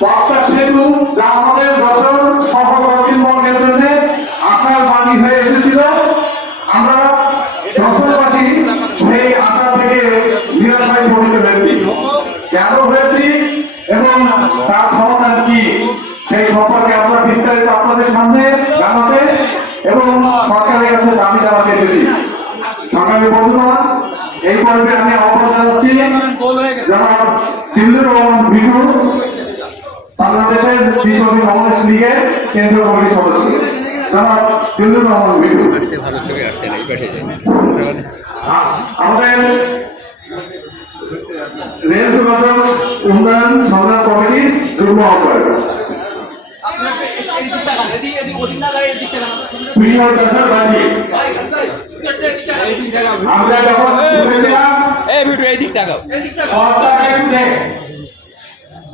পথটা সেতু যা আমাদের যশোর সহ দক্ষিণবঙ্গের জন্য আশার বাণী হয়ে এসেছিল। আমরা যশোরবাসী সেই আশা থেকে নিরাশায় পরিণত হয়েছি। কেন হয়েছি এবং তার সমাধান কি সেই সম্পর্কে আমরা বিস্তারিত আপনাদের সামনে জানাতে এবং সরকারের কাছে দাবি জানাতে এসেছি। সংগ্রামী বন্ধুরা, এই পর্বে আমি আহ্বান জানাচ্ছি যারা দিল্লির রহমান বিটু, বাংলাদেশের বিপ্লবী কংগ্রেস লীগের কেন্দ্রীয় কমিটির সদস্য যারা দিল্লির রহমান বিটু, আমাদের রেল যোগাযোগ উন্নয়ন সংগ্রাম কমিটির যুগ্ম আহ্বায়ক প্রিয় দেশবাসী, আমরা যখন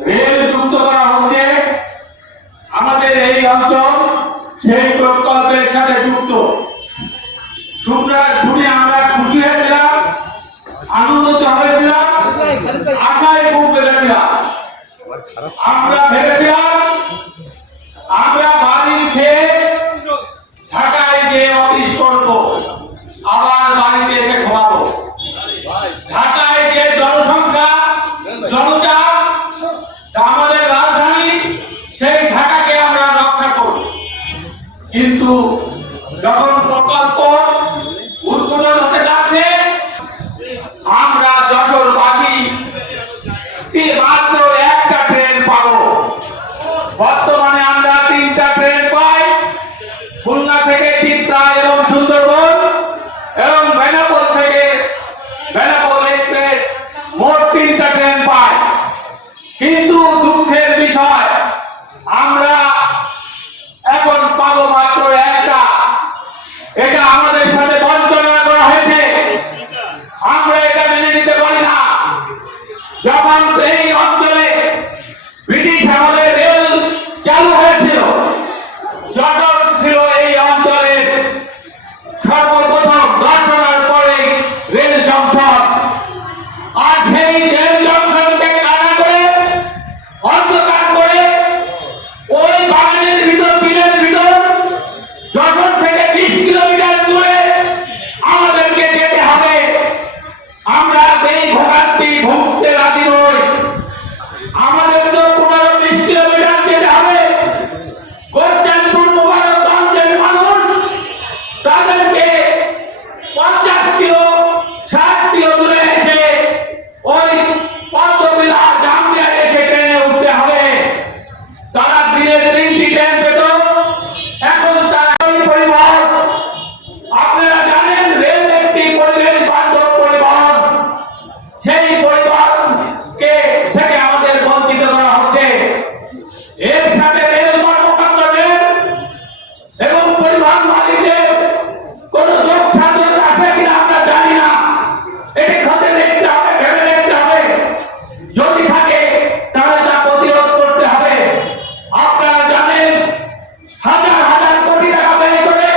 রেল যুক্ত করা হচ্ছে আমাদের এই অঞ্চল সেই প্রকল্পের সাথে যুক্ত শুনে আমরা খুশি হয়েছিলাম, আনন্দিত হয়েছিলাম, আশায় খুব বেড়েছিলাম। আমরা ভেবেছিলাম আমরা বাড়ি খেয়ে ঢাকায় গিয়ে অফিস করবো, আবার বাড়িতে এসে ঘুমাবো। ঢাকায় যে জনসংখ্যা জনচাপ আমাদের রাজধানী, সেই ঢাকাকে আমরা রক্ষা করব। কিন্তু যখন প্রকল্প উদ্বোধন হতে যাচ্ছে আমরা যশোরবাসী মাত্র একটা ট্রেন পাবো। বর্তমানে আমরা 3টা ট্রেন পাই, খুলনা থেকে চিত্রা এবং সুন্দরবন এবং বেনাপোল থেকে বেনাপোল এক্সপ্রেস, মোট 3টা ট্রেন পাই। কিন্তু দুঃখের বিষয় আমরা এখন পাবো মাত্র একটা। এটা আমাদের সাথে বঞ্চনা করা হয়েছে, আমরা এটা মেনে নিতে পারি না। যখন এই অঞ্চলে ব্রিটিশ আমলে রেল চালু হয়েছিল, জটল ছিল এই অঞ্চলের সর্বপ্রথম ঘটনার পরে রেল জংশন। আর সেই রেল জংশনকে কাটা করে অন্ধকার করে ওই বাগানের ভিতর বিলের ভিতর জটল থেকে 20 কিলোমিটার দূরে আমাদেরকে যেতে হবে। আমরা এই ভোগান্তি ভুগতে রাজি নই। আমাদের তো 15-20 কিলোমিটার যেতে হবে। গোরচাঁদপুর মোবারকগঞ্জের মানুষ তাদেরকে 50 কিলো 60 কিলো দূরে এসে ওই পদ্মবিলা জামদিয়া এসে ট্রেনে উঠতে হবে। তারা দিনে 3টি ট্রেন পেত, এখন তারা পরিবহন। আপনারা জানেন রেল একটি পরিবেশ বান্ধব পরিবহন, সেই পরিবহনকে থেকে আমাদের বঞ্চিত করা হচ্ছে। এর সাথে রেল কর্মকর্তাদের এবং পরিবহন মালিকদের কোন যোগ সাধন আছে কিনা আমরা জানি না। এটি খতে দেখতে হবে, ভেবে দেখতে হবে। যদি থাকে তাহলে তা প্রতিরোধ করতে হবে। আপনারা জানেন হাজার হাজার কোটি টাকা ব্যয় করে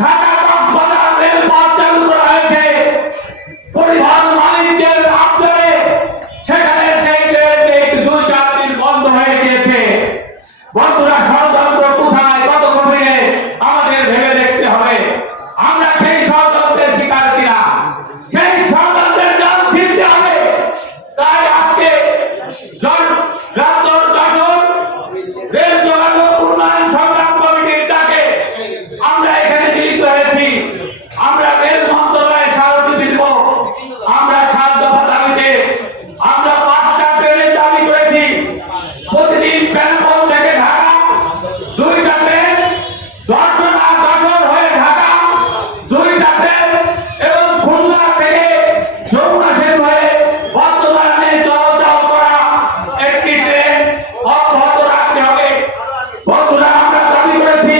ঢাকা কক্সবাজার রেলপথ চালু করা হয়েছে পরিবহন মালিকদের আবদারে। সেখানে সেই ট্রেন 2-4 দিন বন্ধ হয়ে গিয়েছে। বন্ধুরা, ষড়যন্ত্র কোথায়, কত গভীরে আমাদের ভেবে দেখতে হবে। আমরা সেই ষড়যন্ত্রের শিকার কিনা, সেই ষড়যন্ত্রের জাল ছিঁড়তে হবে। তাই আজকে রেল যোগাযোগ উন্নয়ন সংগ্রাম কমিটির ডাকে আমরা এখানে মিলিত হয়েছি। আমরা রেল মন্ত্রণালয়ে স্মারকলিপি দিব। আমরা 7 দফা দাবিতে আমরা 5টা ট্রেনের দাবি করেছি। প্রতিদিন বেনাপোল থেকে ঢাকা 2টা ট্রেন, যশোর হয়ে ঢাকা 2টা ট্রেন এবং খুলনা থেকে যমুনা সেতু হয়ে বর্তমানে চলাচল করা একটি ট্রেন অব্যাহত রাখতে হবে। বন্ধুরা, আমরা দাবি করেছি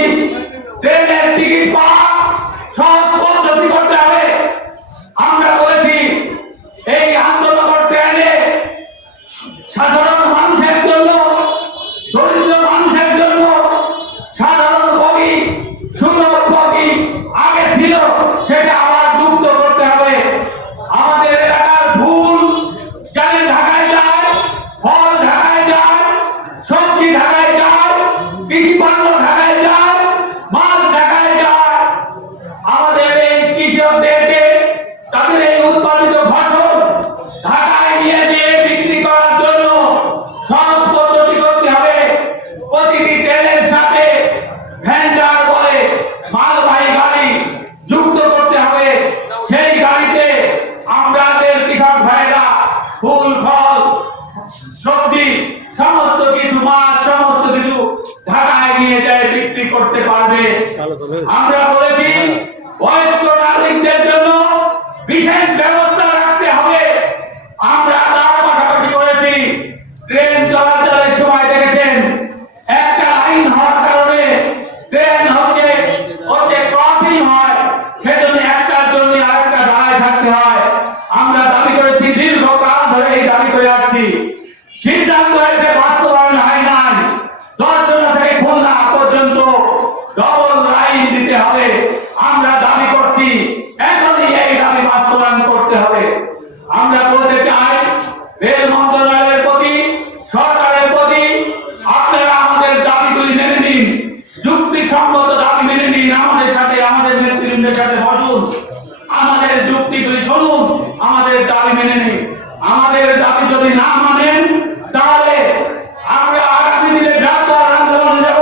ট্রেনের টিকিট পাওয়া সহজ পদ্ধতি করতে হবে। আমরা বলেছি এই আন্দোলন ট্রেনে সাধারণ মানুষের জন্য, দরিদ্র মানুষের জন্য সাধারণ বগি, সুলভ বগি আগে ছিল, সেটা আবার যুক্ত করতে হবে। আমাদের এলাকার ভুল জানে ঢাকায় যায়, ফল ঢাকায় যায়, সবজি, সমস্ত কিছু মাছ, সমস্ত কিছু ঢাকায় নিয়ে যায় বিক্রি করতে পারবে। আমরা বলেছি বয়স্ক নাগরিকদের জন্য বিশেষ ব্যবস্থা রাখতে হবে। আমরা তার পাশাপাশি করেছি ট্রেন চলাচলের সময় দেখেছেন একটা লাইন হওয়ার কারণে ট্রেন হচ্ছে ক্রসিং হয়, সেজন্য একটার জন্য আরেকটা দাঁড়ায় থাকতে হয়। আমরা দাবি করেছি, দীর্ঘকাল ধরে এই দাবি করে আসছি, সিদ্ধান্ত হয়েছে, বাস্তবায়ন হয় নাই। দর্শনা থেকে খুলনা পর্যন্ত ডবল লাইন দিতে হবে। আমরা দাবি করছি এখনই এই দাবি বাস্তবায়ন করতে হবে। আমরা বলতে চাই রেল মন্ত্রণালয়ের প্রতি, সরকারের প্রতি, আপনারা আমাদের দাবিগুলি মেনে নিন, যুক্তিসঙ্গত দাবি মেনে নিন। আমাদের সাথে, আমাদের নেতৃবৃন্দের সাথে বসুন, আমাদের যুক্তিগুলি শুনুন, আমাদের দাবি মেনে নিন। আমাদের দাবি যদি না মানেন তাহলে আমরা আগামী দিনে বৃহত্তর আন্দোলন দেব।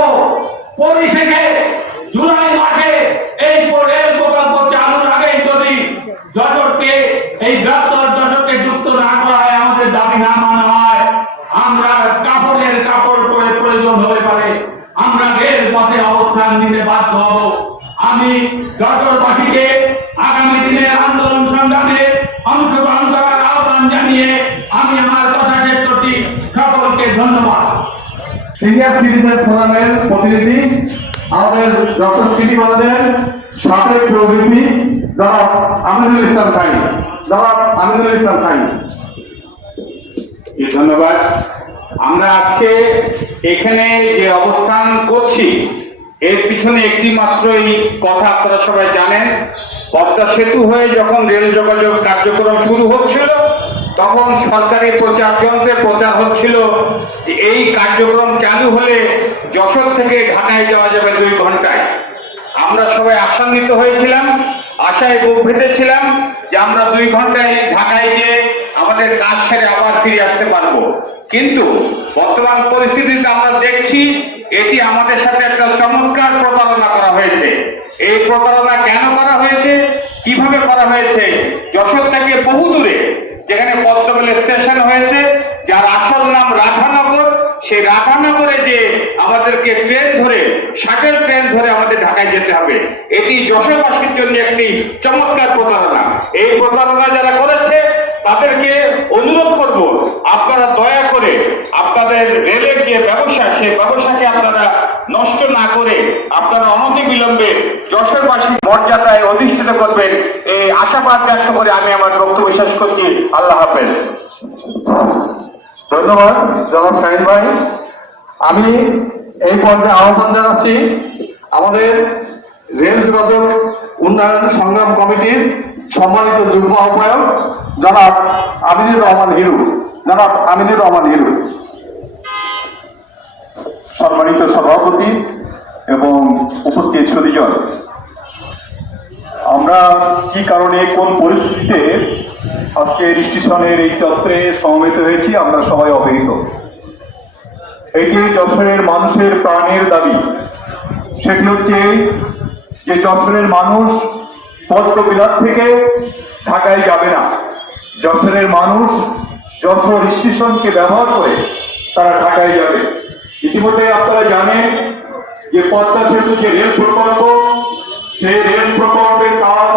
পরিশেষে জুলাই মাসে এই রেল প্রকল্প চালুর আগে যদি যশোরকে, এই বৃহত্তর যশোরকে যুক্ত না করা হয়, আমাদের দাবি না মানা হয়, আমরা কাপড়ের কাপড় করে প্রয়োজন হতে পারে আমরা রেল পথে অবস্থান নিতে বাধ্য হব। আমি যশোরবাসীকে আগামী দিনের আন্দোলন সংগ্রামে অংশগ্রহণ করার আহ্বান জানিয়ে আমি আমার কথা শেষ করছি। সকলকে ধন্যবাদ। সিনিয়র সিটিজেন ফোরামের প্রতিনিধি, আমাদের যশোর সিটি কলেজের সাবেক প্রতিনিধি জনাব আমিনুল ইসলাম খাই। ধন্যবাদ। আমরা আজকে এখানে যে অবস্থান করছি এর পিছনে একটি মাত্রই কথা আপনারা সবাই জানেন। পদ্মা সেতু হয়ে যখন রেল যোগাযোগ কার্যক্রম শুরু হচ্ছিল তখন সরকারি প্রচার যন্ত্রে প্রচার হচ্ছিল যে এই কার্যক্রম চালু হলে যশোর থেকে ঢাকায় যাওয়া যাবে 2 ঘন্টায়। আমরা সবাই আশান্বিত হয়েছিলাম, আশায় বুক বেঁধেছিলাম যে আমরা 2 ঘন্টায় ঢাকায় গিয়ে আমাদের কাজ সেরে আবার ফিরে আসতে পারবো। কিন্তু বর্তমান পরিস্থিতিতে আমরা দেখছি এটি আমাদের সাথে একটা চমৎকার প্রতারণা করা হয়েছে। এই প্রতারণা কেন করা হয়েছে, কিভাবে করা হয়েছে? যশোর থেকে বহু দূরে যেখানে পদ্মবেল স্টেশন হয়েছে, যার আসল নাম রাধানগর, সেই রাধানগরে যে আমাদেরকে ট্রেন ধরে, শাটল ট্রেন ধরে আমাদের ঢাকায় যেতে হবে। এটি যশোরবাসীর জন্য একটি চমৎকার প্রতারণা। এই প্রতারণা যারা করেছে তাদেরকে অনুরোধ করব, আপনারা দয়া করে আপনাদের রেলের যে ব্যবসা, সেই ব্যবসাকে আপনারা নষ্ট না করে আপনারা অনতিবিলম্বে যশোরবাসীর মর্যাদায় অধিষ্ঠিত করবেন, এই আশাবাদ ব্যক্ত করে আমি আমার বক্তব্য শেষ করছি। আল্লাহ হাফেজ। ধন্যবাদ জনাব শাহিন ভাই। আমি এই পর্যায়ে আহ্বান জানাচ্ছি আমাদের রেল যোগাযোগ উন্নয়ন সংগ্রাম কমিটির সম্মানিত যুগ্ম আহ্বায়ক জনাব আমিনুর রহমান হিরু। সম্মানিত সভাপতি এবং উপস্থিত সুধীজন, আমরা কি কারণে, কোন পরিস্থিতিতে আজকে স্টেশনের এই চত্বরে সমবেত হয়েছি আমরা সবাই অবহিত। এটি যশোরের মানুষের প্রাণের দাবি। সেটি হচ্ছে যে যশোরের মানুষ পদ্মবিলাস থেকে ঢাকায় যাবে না। যশোরের মানুষ যশোর স্টেশনকে ব্যবহার করে তারা ঢাকায় যাবে। ইতিমধ্যে আপনারা জানেন যে পদ্মা সেতু যে রেল প্রকল্প, সেই রেল প্রকল্পের কাজ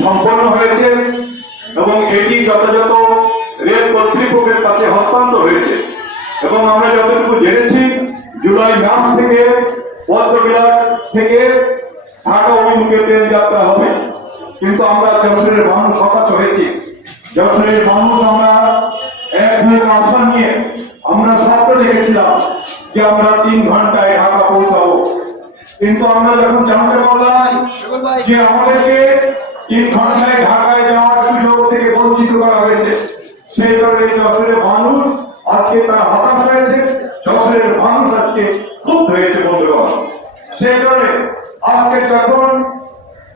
সম্পন্ন হয়েছে এবং এটি যথাযথ রেল কর্তৃপক্ষের কাছে হস্তান্তর হয়েছে। এবং আমরা যতটুকু জেনেছি জুলাই মাস থেকে পদ্মবিলাস থেকে ঢাকা অভিমুখে ট্রেন যাত্রা হবে। কিন্তু আমরা যশোরের মানুষ হতাশ হয়েছি। যশোরের মানুষ আমরা এক আশা নিয়ে আমরা স্বপ্ন দেখেছিলাম যে আমরা 3 ঘন্টায় ঢাকা পৌঁছাবো। কিন্তু আমরা যখন জানতে পারলাম যে আমাদেরকে 3 ঘন্টায় ঢাকায় যাওয়ার সুযোগ থেকে বঞ্চিত করা হয়েছে, সেই কারণে যশোরের মানুষ আজকে তারা হতাশ হয়েছে, যশোরের মানুষ আজকে ক্ষুব্ধ হয়েছে বন্ধুগণ। সেই কারণে আজকে যখন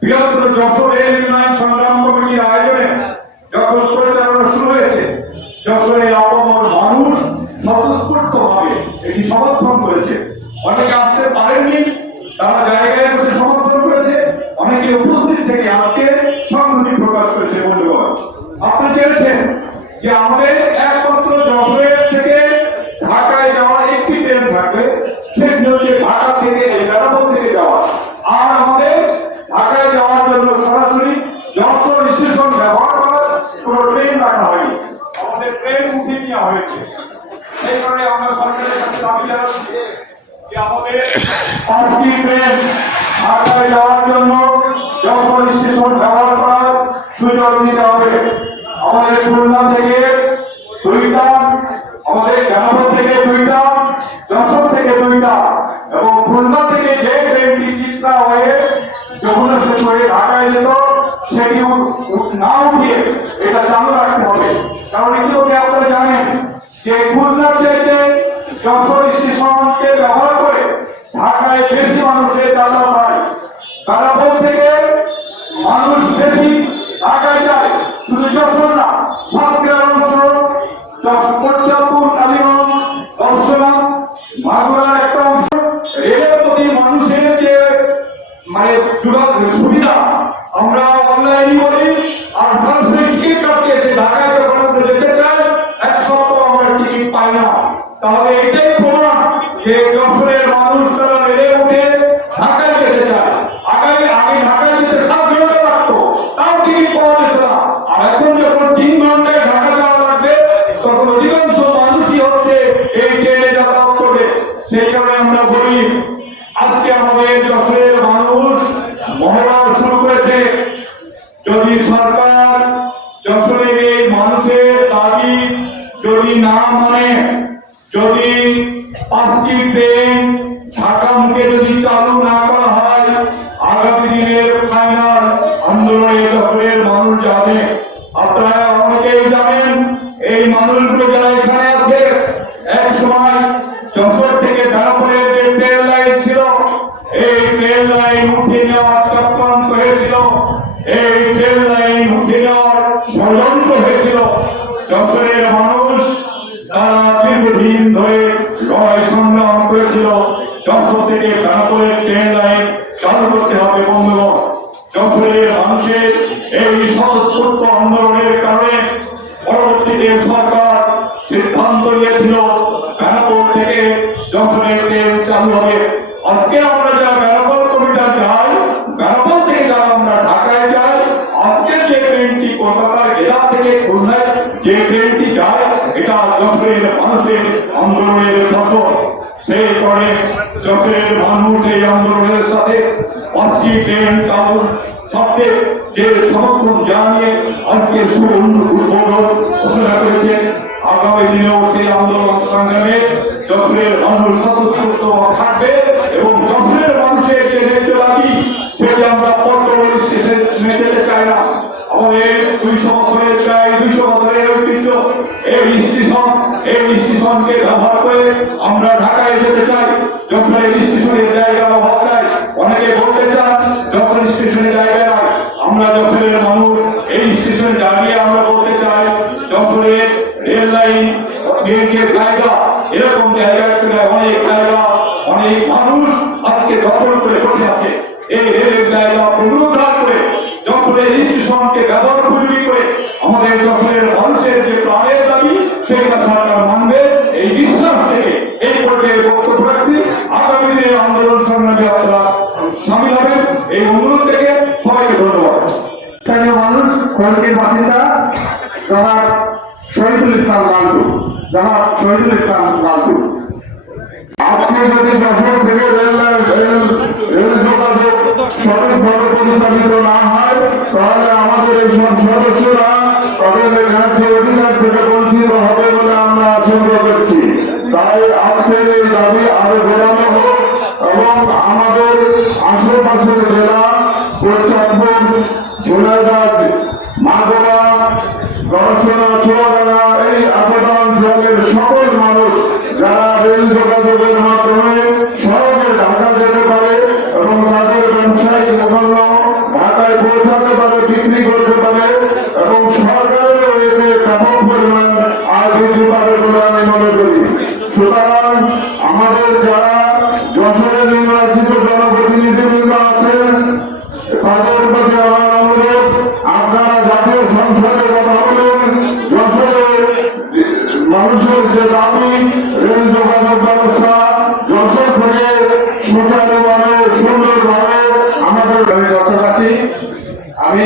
বৃহত্তর যশোর রেল উন্নয়ন সংগ্রাম কমিটির আয়োজনে যখন পরিচালনা শুরু হয়েছে, যশোরের আপামর মানুষ স্বতঃস্ফূর্ত ভাবে এটি সমর্থন করেছে। অনেকে আসতে পারেননি, তারা জায়গায় বসে সমর্থন করেছে। অনেকে উপস্থিত থেকে আজকে সংহতি প্রকাশ করেছে। বন্ধুগণ, আপনি চেয়েছেন যে আমাদের একমাত্র যশোরের থেকে করে আমরা সরকারের কাছে দাবি জানাচ্ছি যে আমাদের 5টি ট্রেন ঢাকায় যাওয়ার জন্য যশোর স্টেশন ব্যবহার করার সুযোগ দিতে হবে। আমাদের খুলনা থেকে 2টা, আমাদের জ্ঞানগর থেকে 2টা, যশোর থেকে 2টা এবং খুলনা থেকে যে ট্রেনটি চিত্রা হয়ে যমুনা সেতু হয়ে ঢাকায় যেত সেটি না উঠিয়ে এটা চালু রাখতে হবে। কারণ ইতিমধ্যে আপনারা জানেন যে খুলনার চাইতে যশোর স্টেশনকে ব্যবহার করে ঢাকায় বেশি মানুষের যাতায়াত হয়। কারাবন থেকে মানুষ বেশি ঢাকায় যায়, শুধু যশোর না, সাতক্ষীরার অংশ, পঞ্চাপুর, কালীগঞ্জ, দর্শনা, মাগুরার একটা অংশ। রেলের প্রতি মানুষের যে সুবিধা আমরা অনলাইনে বলি আর সরাসরি টিকিট কাটতে এসে ঢাকায় যখন আমরা যেতে চাই 1 সপ্তাহ আমরা টিকিট পাই না। তাহলে এটাই প্রমাণ যে যশোরের মানুষ তারা রেলে উঠে ঢাকায় যেতে চায়। আগে ঢাকায় যেতে 7 ঘন্টা লাগতো, তাও টিকিট পাওয়া যেত না। আর এখন যখন 3 ঘন্টায় ঢাকা যাওয়া লাগবে তখন অধিকাংশ মানুষই হচ্ছে এই ট্রেনে যাতায়াত করবে। সেই কারণে আমরা বলি আজকে আমাদের যশোরের মানুষ মহড়া শুরু করেছে। যদি সরকার যশোরের এই মানুষের দাবি যদি না মানে, যদি 5টি ট্রেন ঢাকা মুখে যদি চালু না করা হয়, আগামী দিনের ফাইনাল আন্দোলনে যশোরের মানুষ যাবে। আপনারা অনেকেই জানেন এই মানুষগুলো যারা এখানে আছে, এক সময় যশোর থেকে বেনাপোলের যে ট্রেন লাইন ছিল, এই ট্রেন লাইন উঠে নেওয়ার চক্রান্ত হয়েছিল, এই ট্রেন লাইন উঠে নেওয়ার ষড়যন্ত্র হয়েছিল। যশোরের মানুষ তারা দীর্ঘদিন ধরে লড়াই সংগ্রাম করেছিল যশোর থেকে বেনাপোলের ট্রেন লাইন চালু করতে হবে। বন্ধুগণ, যশোরের মানুষের এই স্বতঃস্ফূর্ত আন্দোলনের কারণে পরবর্তীতে সরকার সিদ্ধান্ত নিয়েছিল বেনাপোল থেকে যশোরের ট্রেন চালু হবে। আজকে আমরা যারা বেনাপোল কমিটার যাই, বেনাপোল থেকে যারা আমরা ঢাকায় যাই, আজকের যে ট্রেনটি কলকাতার জেলা থেকে খুলনায় যে ট্রেনটি যায়, এটা যশোরের মানুষের আন্দোলনের ফসল। সেই করে যশোরের মানুষ এই আন্দোলনের সাথে 5টি ট্রেন চালুর সাথে যে সমর্থন জানিয়ে আজকে উদ্বোধন ঘোষণা করেছে। আগামী দিনেও সেই আন্দোলন সংগ্রামে যশোরের মানুষ স্বতঃস্ফূর্ত থাকবে এবং যশোরের মানুষের যে ন্যায্য দাবি সেটি আমরা পট্টগ্রাম স্টেশনে যেতে চাই না। আমাদের 200 বছরের প্রায় 200 বছরের ঐতিহ্য এই স্টেশনকে ব্যবহার করে আমরা ঢাকায় যেতে চাই। যশোরের স্টেশনের জায়গা অভাব নাই। অনেকে বলতে চান যশোর স্টেশনের জায়গা নাই। আমরা যশোরের মানুষ এই স্টেশনে দাঁড়িয়ে আমরা বলতে চাই যশোরের রেল লাইন যে জায়গা, এরকম জায়গায় অনেক জায়গা অনেক মানুষ আজকে দখল করে বসে আছে। এই রেলের জায়গা পুনরুদ্ধার করে যশোরের স্টেশনকে ব্যবহার উপযোগী করে আমাদের যশোরের মানুষের যে প্রাণের দাবি সেটা সরকার মানবে, এই বিশ্বাস থেকে এই পর্যায়ে বক্তব্য রাখছি। আগামী দিনে আন্দোলন সংগ্রামে আপনারা সামিল হবেন এই অনুরোধ থেকে সবাইকে ধন্যবাদ। স্থানীয় মানুষ খড়কের বাসিন্দা জনাব শহীদুল ইসলাম লালটু। আজকে যদি যশোর থেকে রেল যোগাযোগ সঠিকভাবে পরিচালিত না হয়, তাহলে আমাদের এই সব সদস্যরা তাদের ন্যায্য অধিকার থেকে বঞ্চিত হবে বলে আমরা আশঙ্কা করছি। তাই আজকের এই দাবি আরো ঘোরানো হোক এবং আমাদের আশেপাশের জেলা পঞ্চাপুর, ঝুলাইবাদ, মাগুরা, দর্শনা, চুয়াডাঙ্গা এই আপাতত অঞ্চলের সকল মানুষ যারা রেল যোগাযোগের মাধ্যমে সহজে ঢাকা যেতে পারে এবং তাদের ব্যবসায়িক পণ্য ঢাকায় পৌঁছাতে পারে, বিক্রি করতে পারে এবং সরকারেরও এতে ব্যাপক পরিমাণ আয় বৃদ্ধি পাবে বলে আমি মনে করি। সুতরাং আমাদের যারা যশোরে নির্বাচিত জনপ্রতিনিধিবৃন্দ আছেন, তাদের প্রতি আমার অনুরোধ, আপনারা জাতীয় সংসদে কথা বলেন। যশোরের মানুষের যে দাবি রেল যোগাযোগ ব্যবস্থা যশোর থেকে সুচারুভাবে সুন্দরভাবে আমাদের যশোরবাসী, আমি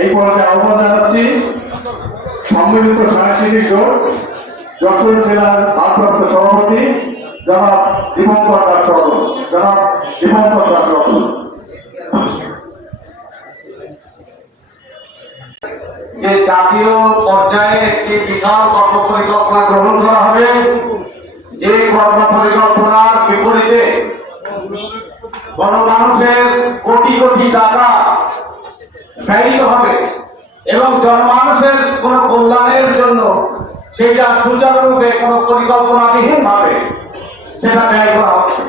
এই পর্যায়ে আহ্বান জানাচ্ছি সম্মিলিত সাংস্কৃতিক জোট যশোর জেলার ভারপ্রাপ্ত সভাপতি জনাব দীপঙ্কর দাস রতন। জনাব দীপঙ্কর দাস রতন। যে জাতীয় পর্যায়ে একটি বিশাল কর্মপরিকল্পনা গ্রহণ করা হবে, যে কর্মপরিকল্পনার বিপরীতে গণমানুষের কোটি কোটি টাকা ব্যয়িত হবে এবং জনমানুষের কোন কল্যাণের জন্য সেটা সুচারুরূপে কোন পরিকল্পনাবিহীন ভাবে সেটা ব্যয় করা হচ্ছে।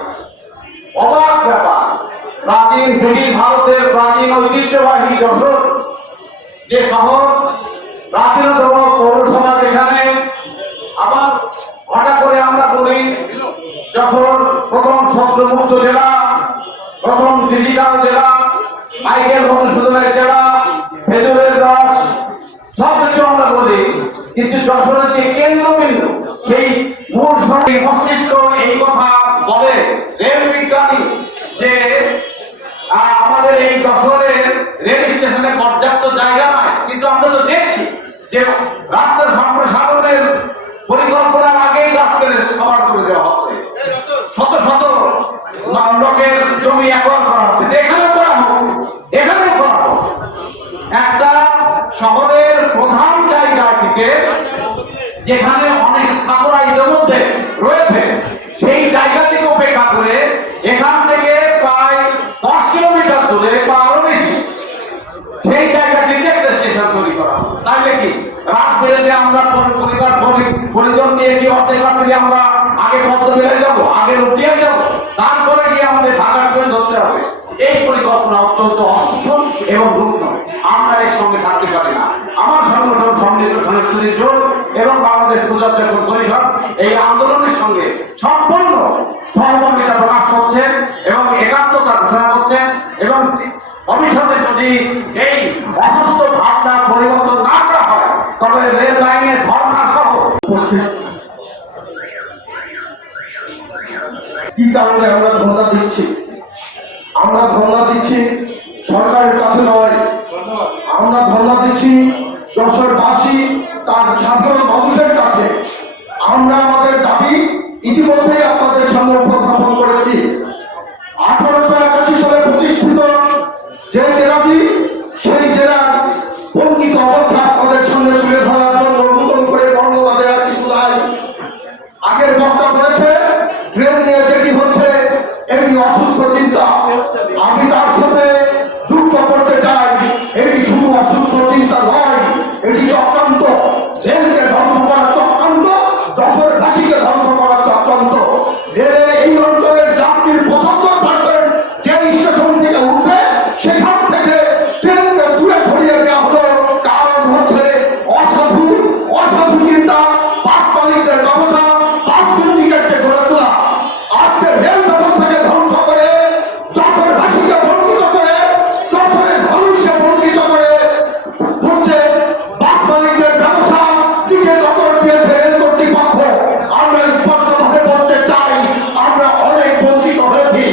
অবাক ব্যাপার, প্রাচীন ব্রিটিশ ভারতের প্রাচীন ঐতিহ্যবাহী যশোর যে শহর, প্রাচীনতম পৌরসভা যেখানে, আবার হঠাৎ করে আমরা বলি যশোর প্রথম শব্দমুক্ত জেলা, প্রথম ডিজিটাল জেলা, মাইকেল মধুসূদনের জেলা, খেজুরের রস, সব কিছু আমরা বলি, কিন্তু যশোরের যে কেন্দ্রবিন্দু সেই মূল শহরের মস্তিষ্ক এই কথা বলে রেল বিজ্ঞানী যে আমাদের এই যশোরের রেল স্টেশনে পর্যাপ্ত জায়গা নয়। কিন্তু আমরা তো দেখছি যে রাস্তার সম্প্রসারণের পরিকল্পনার আগেই গাছ কেটে সবার করে দেওয়া হচ্ছে, শত শত লোকের জমি একর করা হচ্ছে। এখানে করা হোক, এখানে করা হোক। একটা শহরের প্রধান জায়গাটিতে যেখানে অনেক স্থাপনা ইতিমধ্যে রয়েছে, সেই জায়গাটিকে উপেক্ষা করে এখান থেকে প্রায় 10 কিলোমিটার দূরে বা আরো বেশি সেই জায়গাটিতে একটা স্টেশন তৈরি করা। তাহলে কি রাত বেড়েতে আমরা পরিবার পরিজন নিয়ে কি অর্ধেক রাত্রে আমরা আগে পদ্মবিলে যাবো, আগে রুটিয়ে যাবো, তারপরে গিয়ে আমাদের ঢাকার ট্রেন ধরতে হবে? এই পরিকল্পনা অত্যন্ত অসুস্থ এবং রুগ্ন। আমরা এর সঙ্গে থাকতে পারি না। আমার সংগঠন সমৃদ্ধ সংস্কৃতির জোট এবং বাংলাদেশ প্রজাতন্ত্র পরিষদ এই আন্দোলনের সঙ্গে সম্পূর্ণ সহমর্মিতা প্রকাশ করছেন এবং একাত্মতা ঘোষণা করছেন এবং ভবিষ্যতে যদি এই অসুস্থ ভাবনা পরিবর্তন না করা হয় তবে রেল লাইনের ধর্ণা সহ কি কারণে আমরা ধর্ণা দিচ্ছি? আমরা ধর্ণা দিচ্ছি সরকারের কাছে নয়, আমরা ধর্ণা দিচ্ছি যশোরবাসী তার সাধারণ মানুষের কাছে। আমরা আমাদের দাবি ইতিমধ্যে আপনাদের সামনে উপস্থাপন করেছি। 1881 সালে প্রতিষ্ঠিত যে জেলাটি, সেই জেলার বঞ্চিত অবস্থা আপনাদের সামনে তুলে ধরার জন্য নতুন করে বর্ণনা দেওয়ার কিছু নাই। আগের বক্তা বলেছে ট্রেন নিয়ে যেটি হচ্ছে এটি অসুস্থ চিন্তা। আমি তার সাথে যুক্ত করতে চাই, এটি শুধু অসুস্থ চিন্তা নয়, এটি চক্রান্ত। রেলকে ধ্বংস করার চক্রান্ত, যশোরবাসীকে ধ্বংস করার চক্রান্ত। রেলের এই অঞ্চলের যাত্রীর 75% যে স্টেশন থেকে উঠবে সেখান থেকে ট্রেনকে দূরে সরিয়ে দেওয়া হলো। কারণ হচ্ছে অসাধু অসাধু চিন্তা, বাস মালিকদের ব্যবসা, বাস সিন্ডিকেটকে গড়ে তোলা। আজকে রেল ব্যবস্থাকে ধ্বংস করে, যশোরবাসীকে বঞ্চিত করে, যশোরের মানুষকে বঞ্চিত করে হচ্ছে বাস মালিকদের ব্যবসা দিকে নজর দিয়েছে রেল কর্তৃপক্ষ। আমরা স্পষ্টভাবে বলতে চাই, আমরা অনেক বঞ্চিত হয়েছি।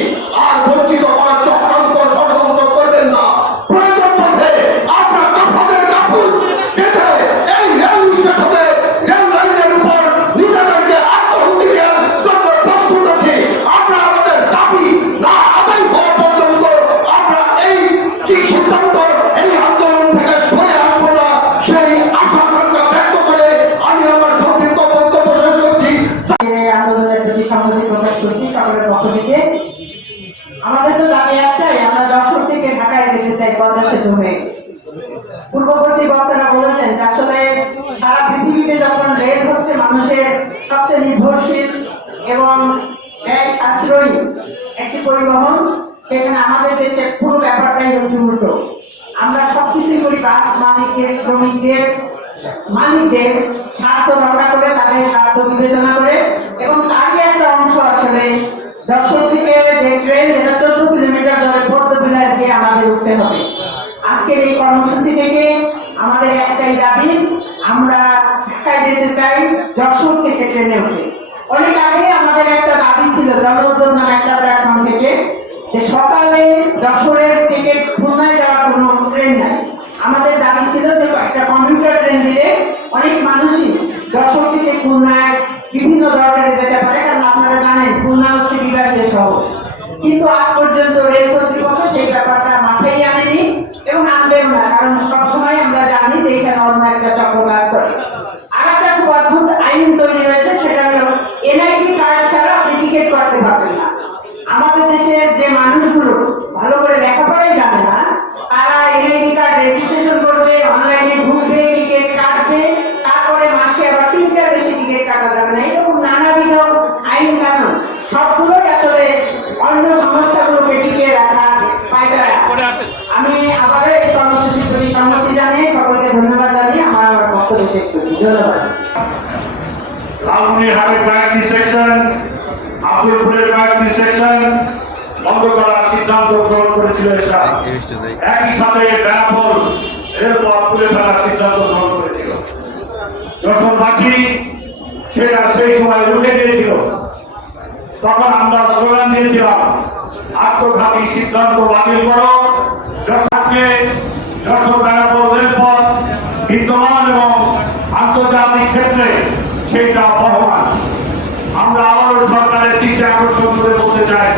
আর বঞ্চিত করার চক্রান্ত ষড়যন্ত্র করবেন না। প্রয়োজন পথে আমরা কাফাদের কাপড় বেঁধে এই রেল স্টেশনে রেল লাইনের উপর নিজেদেরকে আত্মহত্যা জন্য প্রস্তুত আছি। আমরা আমাদের দাবি না আদায় হওয়া পর্যন্ত আমরা এই সিদ্ধান্ত, এই আন্দোলন থেকে সরে আসবো না, সেই আশা আকাঙ্ক্ষা ব্যক্ত করে আমি আমার সংক্ষিপ্ত বক্তব্য শেষ করছি। এই আন্দোলনের প্রতি সংহতি প্রকাশ করছি সকলের পক্ষ থেকে। আমাদের তো দাবি একটাই, আমরা যশোর থেকে ঢাকায় যেতে চাই পদ্মা সেতু হয়ে। পূর্ববর্তী বক্তারা বলেছেন যে আসলে সারা পৃথিবীতে যখন রেল হচ্ছে মানুষের সবচেয়ে নির্ভরশীল এবং ব্যয় সাশ্রয়ী একটি পরিবহন, সেখানে আমাদের দেশে পুরো ব্যাপারটাই হচ্ছে উল্টো। আমরা সবকিছুই করি বাস মালিকদের, শ্রমিকদের, মালিকদের স্বার্থ রক্ষা করে, তাদের স্বার্থ বিবেচনা করে। এবং তারই একটা অংশ আসলে যশোর থেকে যে ট্রেন, এটা 14 কিলোমিটার ধরে পদ্মবিলায় গিয়ে আমাদের উঠতে হবে। আজকের এই কর্মসূচি থেকে আমাদের একটাই দাবি, আমরা ঢাকায় যেতে চাই যশোর থেকে ট্রেনে উঠে। অনেক আগে আমাদের একটা দাবি ছিল জনউদ্যোগ নামে একটা প্ল্যাটফর্ম থেকে, যে সকালে যশোরের থেকে খুলনায় যাওয়ার কোনো ট্রেন নাই। আমাদের দাবি ছিল যে একটা কমিউটার ট্রেন দিলে অনেক মানুষই যশোর থেকে খুলনায় বিভিন্ন দরকারে যেতে ধন্যবাদ। লালমনিরহাটের কয়েকটি সেকশন, আব্দুলপুরের কয়েকটি সেকশন বন্ধ করার সিদ্ধান্ত গ্রহণ করেছিল এরশাদ। একই সাথে বেনাপোল রেলপথ তুলে ফেলার সিদ্ধান্ত গ্রহণ করেছিল। যশোরবাসী সেটা সেই সময় রুখে দিয়েছিল। তখন আমরা স্লোগান দিয়েছিলাম, আত্মঘাতী সিদ্ধান্ত বাতিল করো। যশোরকে যশোর বেনাপোল রেলপথ বিদ্যমান এবং আন্তর্জাতিক ক্ষেত্রে সেইটা বহমান। আমরা আবারও সরকারের দৃষ্টি আকর্ষণ করে বলতে চাই,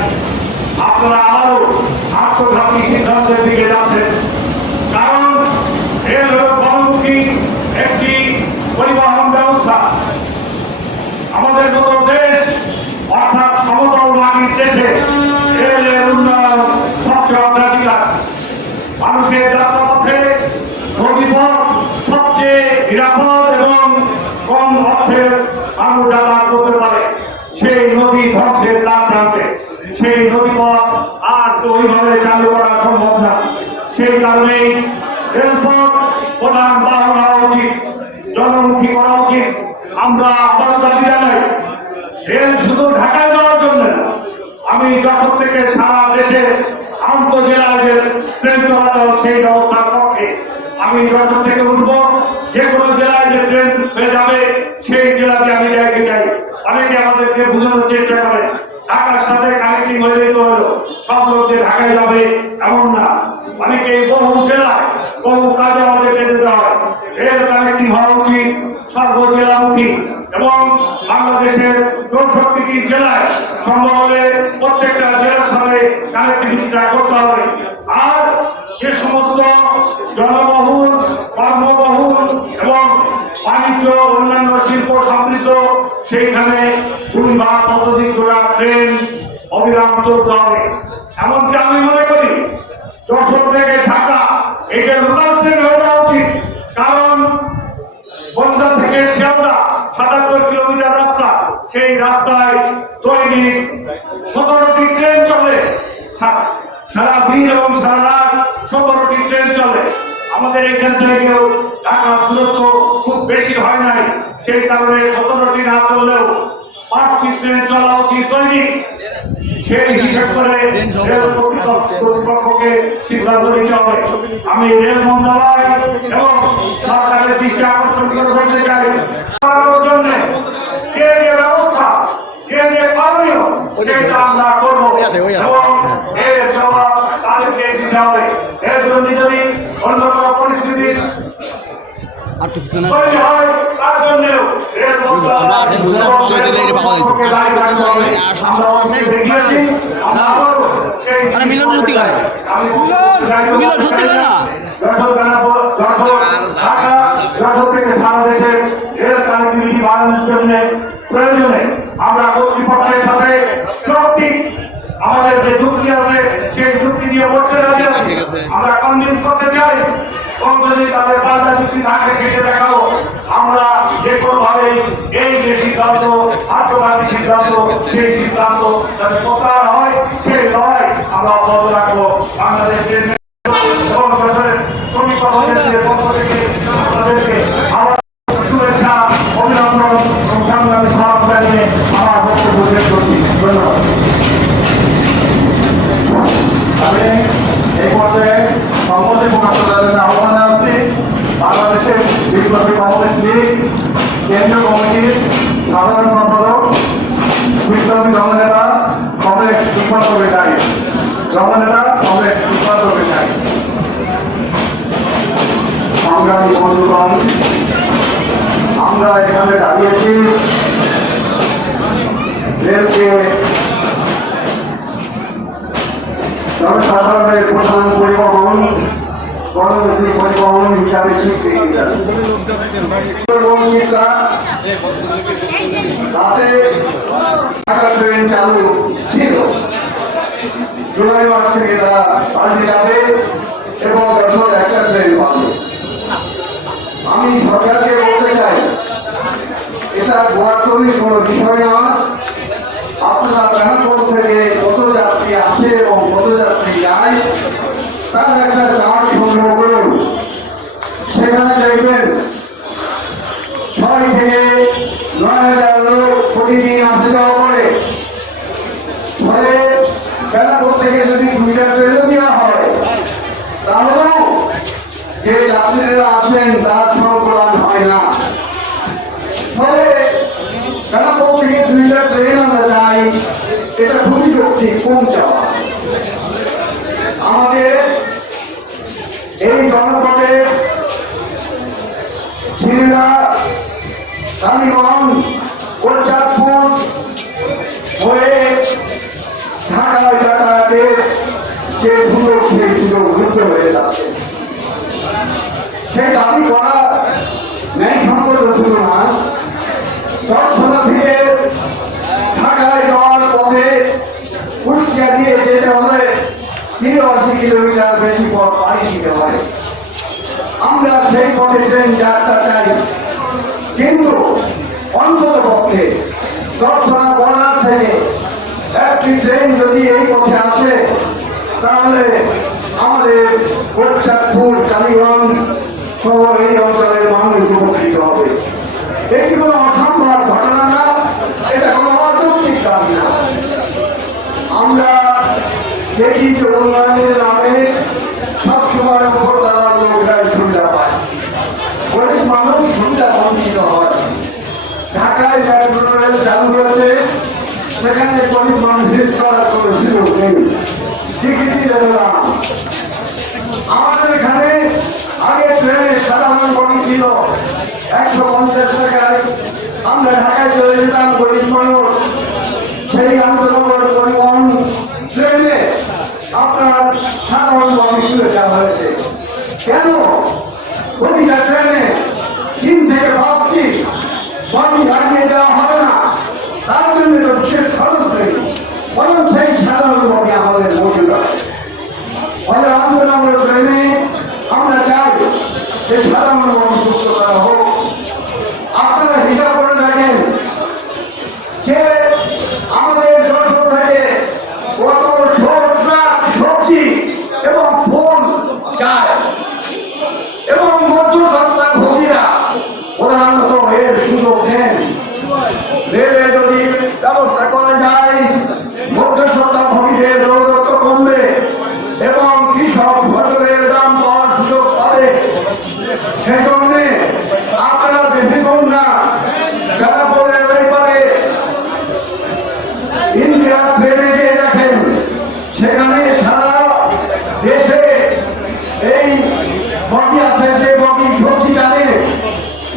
আপনারা আবারও আত্মঘাতী সিদ্ধান্তের দিকে যাচ্ছেন। কারণ রেল হল বহুমুখী একটি পরিবহন ব্যবস্থা। আমাদের মতো দেশ অর্থাৎ সমতল মাটির দেশে রেলের উন্নয়ন সবচেয়ে অগ্রাধিকার। মানুষের যাত্রাপথে নদীপথ সবচেয়ে নিরাপদ এবং কম অর্থের মানুষ যাতায়াত করতে পারে। সেই নদী ধ্বংসের দ্বার প্রান্তে সেই নদীপথ আর তো ওইভাবে চালু করা সম্ভব না। সেই কারণেই রেলপথ প্রধান বাহন হওয়া উচিত, জনমুখী করা উচিত। আমরা আবার দাবি জানাই, রেল শুধু ঢাকায় যাওয়ার জন্য না, আমি যখন থেকে সারা দেশের আন্তঃজেলায় যে ট্রেন চলাচল সেই ব্যবস্থার পক্ষে। আমি যখন থেকে উঠবো, যে কোনো জেলায় যে ট্রেন হয়ে যাবে সেই জেলাতে আমি যাইতে চাই। অনেকে আমাদেরকে বোঝানোর চেষ্টা করে ঢাকার সাথে কানেক্টিং হয়ে যেতে হলো সব লোক যে ঢাকায় যাবে এমন না। অনেকে বহু জেলায় বহু কাজে আমাদেরকে যেতে হয়। রেল কানেক্টিং হওয়া উচিত সর্বজেলামুখী এবং বাংলাদেশের 64টি জেলায় সম্ভব হলে প্রত্যেকটা জেলার সাথে কানেক্টিভিটিটা করতে হবে। আর যে সমস্ত জনবহুল, কর্মবহুল এবং বাণিজ্য অন্যান্য শিল্প সমৃদ্ধ সেইখানে দুর্বা পদ্ধতি করা ট্রেন অবিরাম চলতে হবে। এমনকি আমি মনে করি যশোর থেকে ঢাকা এটা লোকাল ট্রেন হয়ে যাওয়া উচিত। কারণ বনগাঁ থেকে শিয়ালদা ৭৭ কিলোমিটার রাস্তা, সেই রাস্তায় দৈনিক ১৭টি ট্রেন চলে। সারা দিন এবং সারা রাত ১৭টি ট্রেন চলে। আমাদের এখান থেকেও ঢাকা দূরত্ব খুব বেশি হয় নাই, সেই কারণে ১৭টি না চললেও 5টি ট্রেন চলা উচিত দৈনিক। সেই হিসেব করে রেল কর্তৃপক্ষকে সিদ্ধান্ত নিতে হবে। আমি রেল মন্ত্রণালয় এবং সরকারের দৃষ্টি আকর্ষণ করে বলতে চাই, জন্য যে যে ব্যবস্থা, যে যে করণীয় সেটা আমরা করবো এবং এর জবাব তাদেরকে দিতে হবে। এর জন্য যদি অন্য কোনো পরিস্থিতি তৈরি হয় তার জন্যেও রেল মিলন সত্যি করে মিলন সত্যি করে না থেকে সারা দেশে রেল কানেক্টিভিটি বাড়ানোর জন্য প্রয়োজনে আমরা কর্তৃপক্ষের সাথে যৌক্তিক আমাদের যে যুক্তি আছে সেই যুক্তি দিয়ে করতে রাজি আছি। আমরা কনভিন্স করতে চাই এবং যদি তাদের পাল্টা যুক্তি থাকে সেটা দেখাও। আমরা যে কোনোভাবে এই যে সিদ্ধান্ত, আত্মঘাতী সিদ্ধান্ত, সেই সিদ্ধান্ত যাতে প্রত্যাহার হয় সেই লড়াই আমরা অব্যাহত রাখবো। বাংলাদেশের শ্রমিক কর্মচারীদের পক্ষ থেকে আপনাদেরকে শুভেচ্ছা, অভিনন্দন এবং সংগ্রামী সালাম জানিয়ে আমার বক্তব্য শেষ করছি। ধন্যবাদ। আমি এই পর্যায়ে সম্মতি প্রকাশ করার জন্য আহ্বান জানাচ্ছি বাংলাদেশের বিপ্লবী কমিউনিস্ট লীগ কেন্দ্রীয় কমিটির সাধারণ সম্পাদক বিপ্লবী জননেতা কমরেড ইকবাল কবির নারী, জননেতা কমরেড ইকবাল কবির নারী। সংগ্রামী বন্ধুগণ, আমরা এখানে দাঁড়িয়েছি রেলকে জনসাধারণের প্রধান পরিবহন, গণতান্ত্রিক পরিবহন হিসাবে স্বীকৃতি রাতে ট্রেন চালু ছিল। জুলাই মাস থেকে তারা পাল্টে যাবে এবং যশোর একটা ট্রেন পাবে। আমি সরকারকে বলতে চাই, এটা গোয়াটমির কোনো বিষয় না। আপনারা বেনাপোল থেকে কত যাত্রী আসে এবং কত যাত্রী যায় তার একটা চার্ট সংগ্রহ করুন। সেখানে দেখবেন দেওয়া করে, ফলে বেলাপুর থেকে যদি 2 মিটার ট্রেনও দেওয়া হয় তাহলেও যে যাত্রীরা আসেন তার সংকলন হয় না। ফলে বেলাপুর থেকে 2 মিটার ট্রেন আমরা চাই, এটা খুবই যৌক্তিক কম চাওয়া। আমাদের এই জনপদের ছেলেরা কালীগঞ্জ কোটচাঁদপুর হয়ে ঢাকায় যাতায়াতের যে সুযোগ সেই সুযোগ লুপ্ত হয়ে যাচ্ছে। সেই দাবি করা ন্যায় সঙ্গত ছিল না। চট্টগ্রাম থেকে ঢাকায় যাওয়ার পথে কুষ্টিয়া দিয়ে যেতে হলে 83 কিলোমিটার বেশি পথ পাড়ি দিতে হয়। আমরা সেই পথে ট্রেন যাত্রা চাই, কিন্তু অন্তত পক্ষে চট্টগ্রাম বর্ডার থেকে একটি ট্রেন যদি এই পথে আসে তাহলে আমাদের কোটচাঁদপুর কালীগঞ্জ সহ এই অঞ্চলের মানুষ উপকৃত হবে। এটি কোনো অসম্ভব ঘটনা না, এটা কোনো অযৌক্তিক দাবি না। আমরা দেখি যে উন্নয়নের নামে সবসময় উপর তারা লোকরাই সুবিধা পায়, গরিব মানুষ সুবিধা বঞ্চিত হয়। ঢাকায় মেট্রো রেল চালু হয়েছে, সেখানে গরিব মানুষের চলার কোনো সুযোগ নেই, টিকিটের দাম। আমাদের এখানে আগে ট্রেনে সাধারণ বগি ছিল 150 টাকায়, আমরা ঢাকায় চলে যেতাম গরিব মানুষ। সেই আন্দোলনের পরিবহন ট্রেনে আপনার সাধারণ বগি তুলে দেওয়া হয়েছে। কেন? প্রতিটা ট্রেনে 3 থেকে 5টি বগি লাগিয়ে দেওয়া হবে না, তার জন্য তো বিশেষ খরচ নেই, বরং সেই সাধারণ বগি আমাদের মজুদ আছে। ফলে আন্দোলনের ট্রেনে আমরা চাই যে সাধারণ বগি যুক্ত করা হোক। আপনারা হিসাব করে দেখেন যে আমাদের যশোর থেকে কত সবজি এবং ফুল যায়, এবং মধ্যসত্ত্বা ভোগীরা প্রধানত এর সুযোগ নেন। রেলে যদি ব্যবস্থা করা যায়, মধ্যসত্ত্বা ভোগীদের দৌরত্ব কমবে এবং কৃষক ফসলের দাম পাওয়ার সুযোগ পাবে। সেজন্য আপনারা বেশি কম না, যারা বলে ওই পারে ইন্ডিয়া ট্রেনে গিয়ে দেখেন, সেখানে সারা দেশে এই বগি আছে, যে বগি সবজি টানে,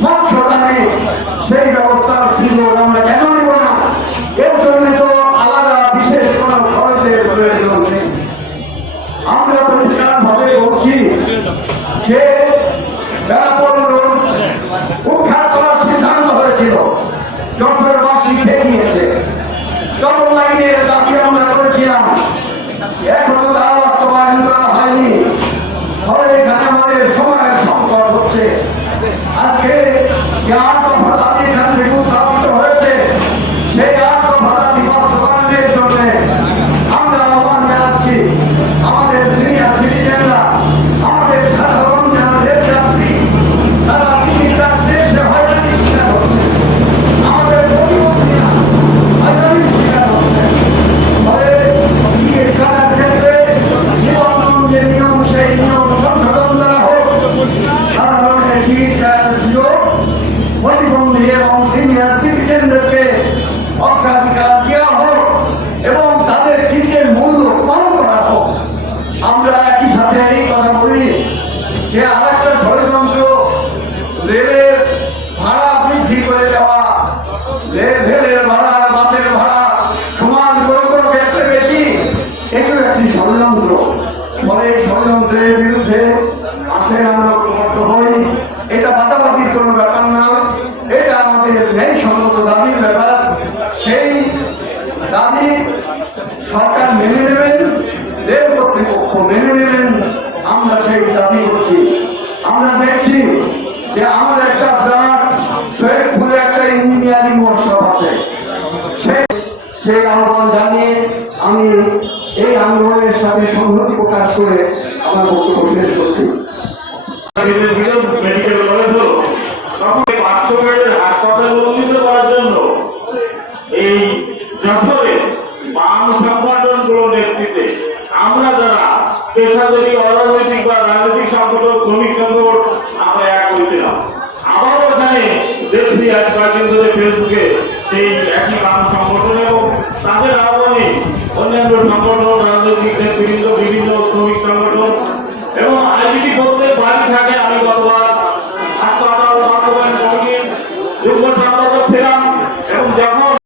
মৎস্য টানে, সেই ব্যবস্থার সুযোগ আমরা কেন নেব না? এর জন্য তো আলাদা বিশেষ কোনো খরচের প্রয়োজন নেই। আমরা পরিষ্কার ভাবে বলছি যে বেলাপুর রোড উদ্ধার করার সিদ্ধান্ত হয়েছিল, যশোরবাসী খেয়ে নিয়েছে। ডবল লাইনের দাবি আমরা করেছিলাম, এখনো তা বাস্তবায়ন করা হয়নি। ফলে এখানে আমাদের সময়ের সংকট হচ্ছে। আজকে যে 8 দফা দাবি এখান থেকে উত্থাপিত হয়েছে, সেই 8 দফা দাবি বাস্তবায়নের জন্য আমরা আহ্বান জানাচ্ছি আমাদের সিনিয়র সিটিজেনরা, আমাদের সাধারণ যারা রেল যাত্রী, তারা টিকিট কাটতে এসে হয়রানির শিকার হচ্ছে, আমাদের প্রতিবন্ধীরা হয়রানির শিকার হচ্ছে। ফলে টিকিট কাটার ক্ষেত্রে নিবন্ধন যে নিয়ম, সেই নিয়ম সংশোধন করা হোক। সাধারণের টিকিট কাটার সুযোগ প্রতিবন্ধী এবং সিনিয়র সিটিজেনদেরকে অগ্রাধিকার দেওয়া হোক এবং তাদের টিকিটের মূল্য কম করা হোক। আমরা একই সাথে এই কথা বলি যে আরেকটা ষড়যন্ত্র, রেলের ভাড়া বৃদ্ধি করে দেওয়া, রেলের ভাড়া, বাসের ভাড়া সমান করে কোনো ক্ষেত্রে বেশি, এটিও একটি ষড়যন্ত্র। ফলে এই ষড়যন্ত্রের বিরুদ্ধে আসলে আমরা ঐক্যবদ্ধ হই। এটা বাদাবাদির কোনো ব্যাপার না, এটা আমাদের ন্যায় সঙ্গত দাবির ব্যাপার। সেই দাবি সরকার মেনে নেবেন, রেল কর্তৃপক্ষ মেনে নেবেন, আমরা সেই দাবি করছি। আমরা দেখছি যে আমাদের একটা বিরাট সৈয়দপুরে একটা ইঞ্জিনিয়ারিং মহোৎসব আছে, সেই আহ্বান জানিয়ে আমি এই আন্দোলনের সাথে সংহতি প্রকাশ করে আমার বক্তব্য শেষ করছি। মেডিকেল কলেজ হলো তখন 500 বেডের হাসপাতাল উন্নীত করার জন্য এই যশোরে বাম সংগঠনগুলোর নেতৃত্বে আমরা যারা পেশাজীবী অরাজনৈতিক বা রাজনৈতিক সংগঠন শ্রমিক সংগঠন আমরা এক হয়েছিলাম। আবারও এখানে দেখছি আজ কয়েকদিন ধরে ফেসবুকে সেই একই বাম সংগঠন এবং তাদের